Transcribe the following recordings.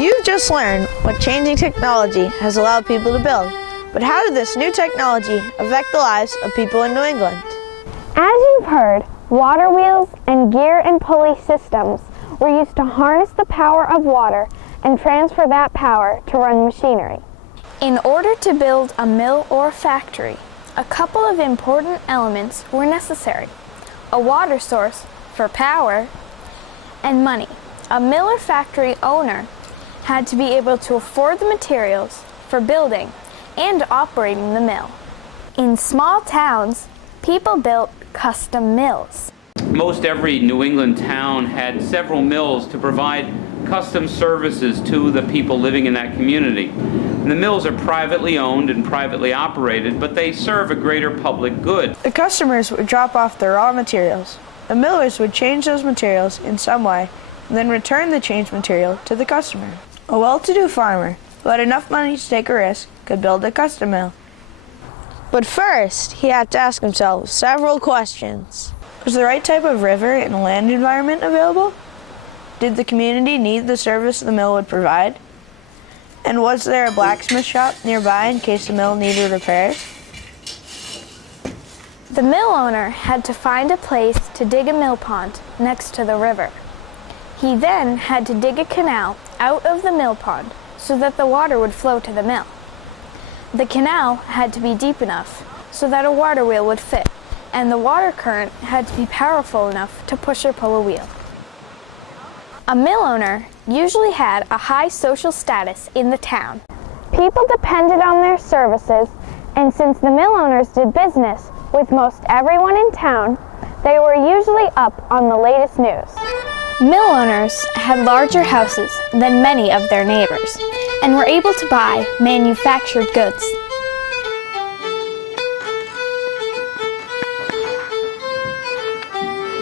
You've just learned what changing technology has allowed people to build. But how did this new technology affect the lives of people in New England? As you've heard, water wheels and gear and pulley systems were used to harness the power of water and transfer that power to run machinery. In order to build a mill or factory, a couple of important elements were necessary: a water source for power and money. A mill or factory owner had to be able to afford the materials for building and operating the mill. In small towns, people built custom mills. Most every New England town had several mills to provide custom services to the people living in that community. And the mills are privately owned and privately operated, but they serve a greater public good. The customers would drop off their raw materials. The millers would change those materials in some way and then return the changed material to the customer. A well-to-do farmer who had enough money to take a risk could build a custom mill. But first, he had to ask himself several questions. Was the right type of river and land environment available? Did the community need the service the mill would provide? And was there a blacksmith shop nearby in case the mill needed repairs? The mill owner had to find a place to dig a mill pond next to the river. He then had to dig a canal out of the mill pond so that the water would flow to the mill. The canal had to be deep enough so that a water wheel would fit, and the water current had to be powerful enough to push or pull a wheel. A mill owner usually had a high social status in the town. People depended on their services, and since the mill owners did business with most everyone in town, they were usually up on the latest news. Mill owners had larger houses than many of their neighbors and were able to buy manufactured goods.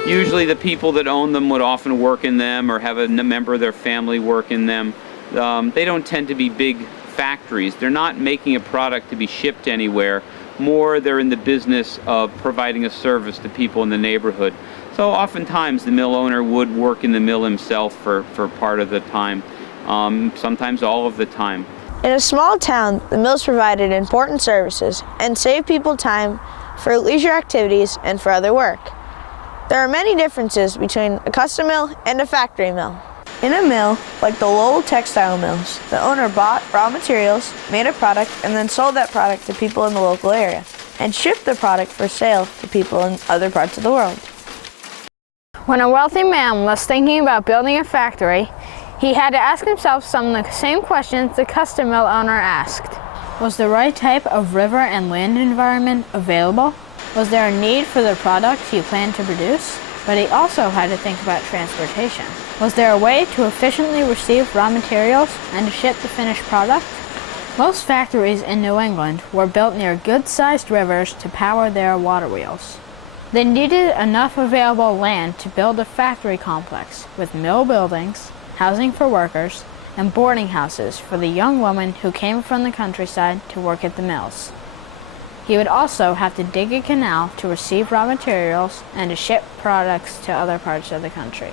Usually the people that own them would often work in them or have a member of their family work in them. They don't tend to be big factories. They're not making a product to be shipped anywhere. More, they're in the business of providing a service to people in the neighborhood. So oftentimes the mill owner would work in the mill himself for part of the time, sometimes all of the time. In a small town, the mills provided important services and saved people time for leisure activities and for other work. There are many differences between a custom mill and a factory mill. In a mill, like the Lowell textile mills, the owner bought raw materials, made a product, and then sold that product to people in the local area, and shipped the product for sale to people in other parts of the world. When a wealthy man was thinking about building a factory, he had to ask himself some of the same questions the custom mill owner asked. Was the right type of river and land environment available? Was there a need for the product he planned to produce? But he also had to think about transportation. Was there a way to efficiently receive raw materials and to ship the finished product? Most factories in New England were built near good-sized rivers to power their water wheels. They needed enough available land to build a factory complex with mill buildings, housing for workers, and boarding houses for the young women who came from the countryside to work at the mills. He would also have to dig a canal to receive raw materials and to ship products to other parts of the country.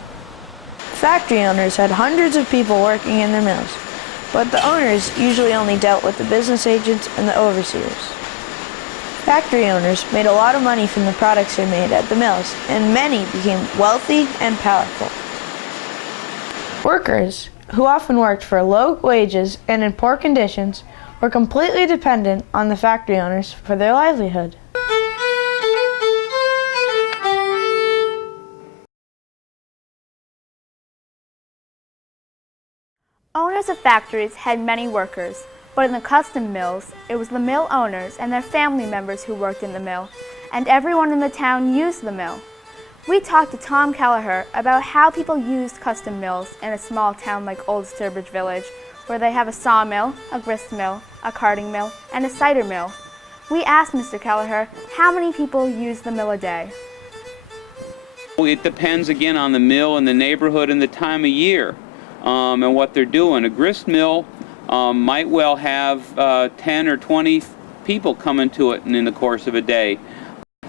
Factory owners had hundreds of people working in their mills, but the owners usually only dealt with the business agents and the overseers. Factory owners made a lot of money from the products they made at the mills, and many became wealthy and powerful. Workers, who often worked for low wages and in poor conditions, were completely dependent on the factory owners for their livelihood. Owners of factories had many workers, but in the custom mills, it was the mill owners and their family members who worked in the mill, and everyone in the town used the mill. We talked to Tom Kelleher about how people used custom mills in a small town like Old Sturbridge Village, where they have a sawmill, a grist mill, a carding mill, and a cider mill. We asked Mr. Kelleher how many people use the mill a day. It depends again on the mill and the neighborhood and the time of year and what they're doing. A grist mill might well have 10 or 20 people coming to it in the course of a day.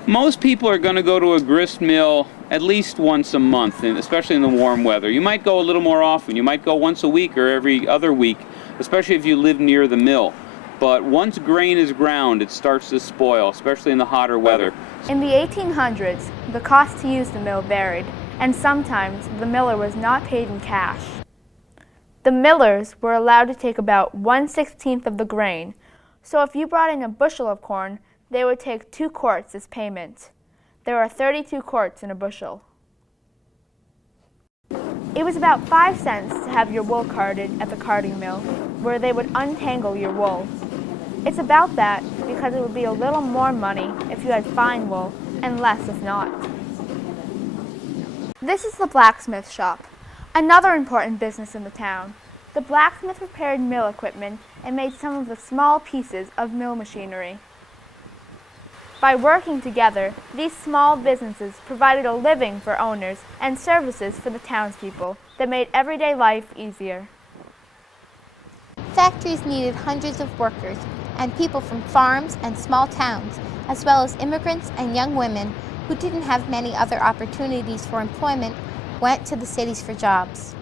Most people are going to go to a grist mill at least once a month, and especially in the warm weather. You might go a little more often. You might go once a week or every other week, especially if you live near the mill. But once grain is ground, it starts to spoil, especially in the hotter weather. In the 1800s, the cost to use the mill varied, and sometimes the miller was not paid in cash. The millers were allowed to take about 1/16 of the grain, so if you brought in a bushel of corn, they would take 2 quarts as payment. There are 32 quarts in a bushel. It was about 5 cents to have your wool carded at the carding mill, where they would untangle your wool. It's about that because it would be a little more money if you had fine wool and less if not. This is the blacksmith shop, another important business in the town. The blacksmith repaired mill equipment and made some of the small pieces of mill machinery. By working together, these small businesses provided a living for owners and services for the townspeople that made everyday life easier. Factories needed hundreds of workers and people from farms and small towns, as well as immigrants and young women who didn't have many other opportunities for employment, went to the cities for jobs.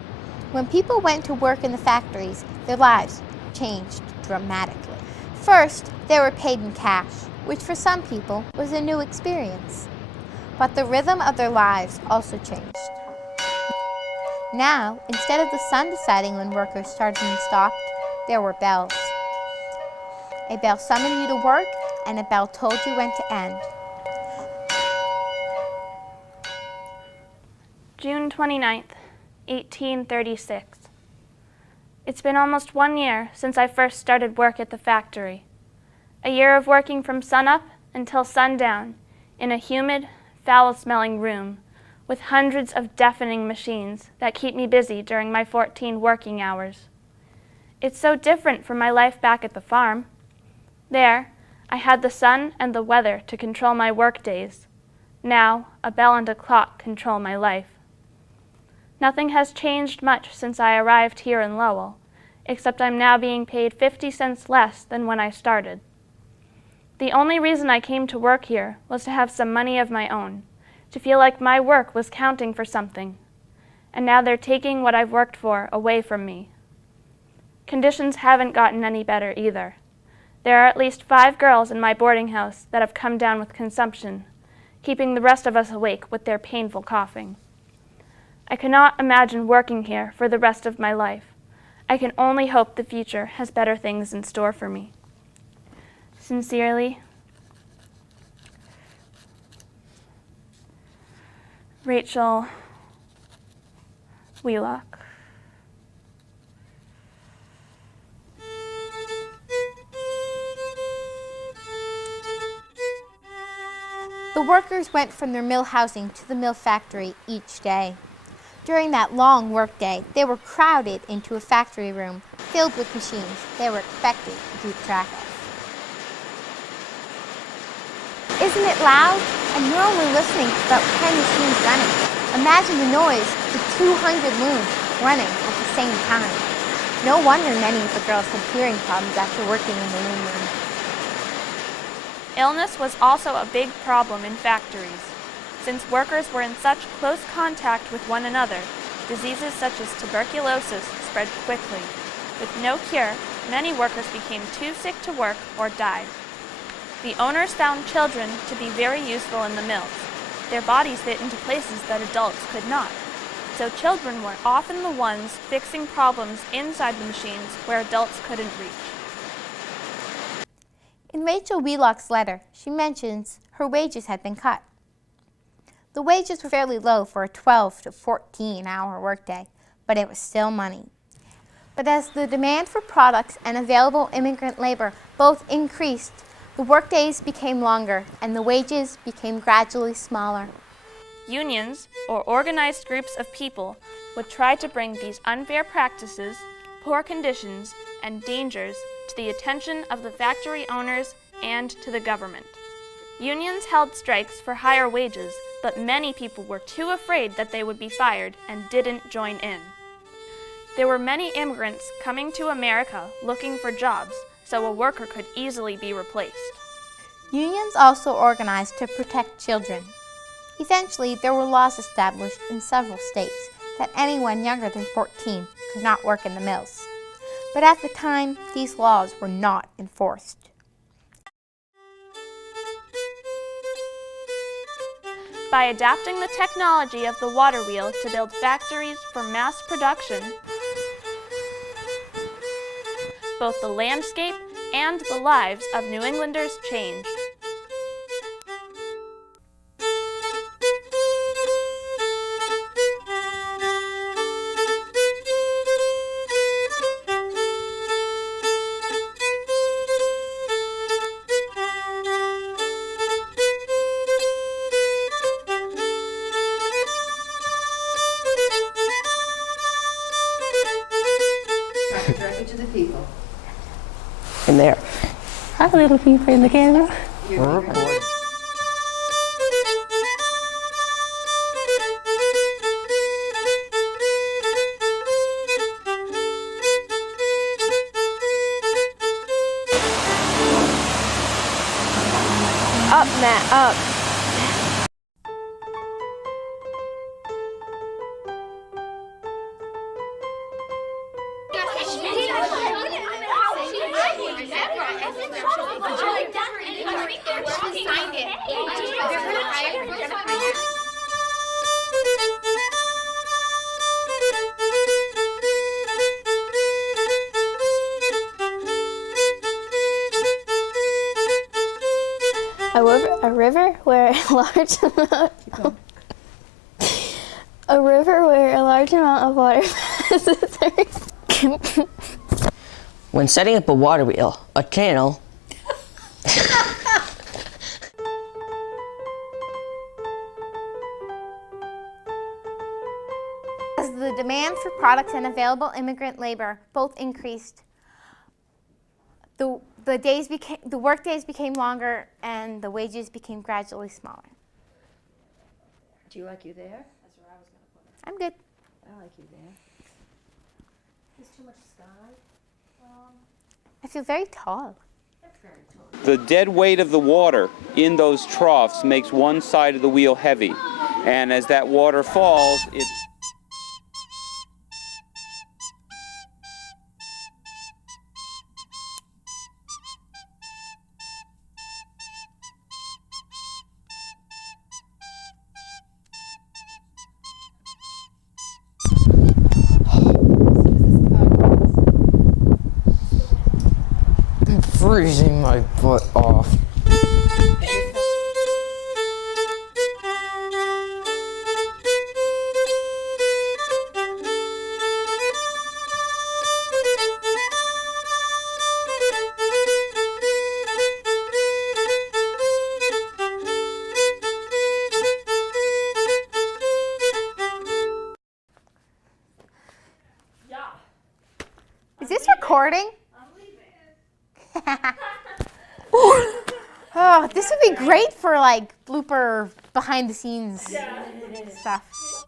When people went to work in the factories, their lives changed dramatically. First, they were paid in cash, which for some people was a new experience. But the rhythm of their lives also changed. Now, instead of the sun deciding when workers started and stopped, there were bells. A bell summoned you to work, and a bell told you when to end. June 29th, 1836. It's been almost 1 year since I first started work at the factory. A year of working from sunup until sundown in a humid, foul-smelling room with hundreds of deafening machines that keep me busy during my 14 working hours. It's so different from my life back at the farm. There, I had the sun and the weather to control my work days. Now, a bell and a clock control my life. Nothing has changed much since I arrived here in Lowell, except I'm now being paid 50 cents less than when I started. The only reason I came to work here was to have some money of my own, to feel like my work was counting for something. And now they're taking what I've worked for away from me. Conditions haven't gotten any better either. There are at least 5 girls in my boarding house that have come down with consumption, keeping the rest of us awake with their painful coughing. I cannot imagine working here for the rest of my life. I can only hope the future has better things in store for me. Sincerely, Rachel Wheelock. The workers went from their mill housing to the mill factory each day. During that long work day, they were crowded into a factory room filled with machines they were expected to keep track of. Isn't it loud? And you're only listening to about 10 machines running. Imagine the noise of 200 looms running at the same time. No wonder many of the girls had hearing problems after working in the loom room. Illness was also a big problem in factories. Since workers were in such close contact with one another, diseases such as tuberculosis spread quickly. With no cure, many workers became too sick to work or died. The owners found children to be very useful in the mills. Their bodies fit into places that adults could not. So children were often the ones fixing problems inside the machines where adults couldn't reach. In Rachel Wheelock's letter, she mentions her wages had been cut. The wages were fairly low for a 12 to 14-hour workday, but it was still money. But as the demand for products and available immigrant labor both increased, the workdays became longer and the wages became gradually smaller. Unions, or organized groups of people, would try to bring these unfair practices, poor conditions, and dangers to the attention of the factory owners and to the government. Unions held strikes for higher wages, but many people were too afraid that they would be fired and didn't join in. There were many immigrants coming to America looking for jobs, so a worker could easily be replaced. Unions also organized to protect children. Eventually, there were laws established in several states that anyone younger than 14 could not work in the mills. But at the time, these laws were not enforced. By adapting the technology of the water wheel to build factories for mass production, both the landscape and the lives of New Englanders changed. Directed to the people. In there. Hi, little people in the camera. Up, Matt, up. A river where a large amount of water passes through. When setting up a water wheel, a channel As the demand for products and available immigrant labor both increased, the work days became longer and the wages became gradually smaller. Do you like you there? That's where I was going to put it. I'm good. I like you there. There's too much sky. I feel very tall. That's very tall. The dead weight of the water in those troughs makes one side of the wheel heavy. And as that water falls, it freezing my butt off. Is this recording? Oh, this would be great for like blooper behind the scenes stuff.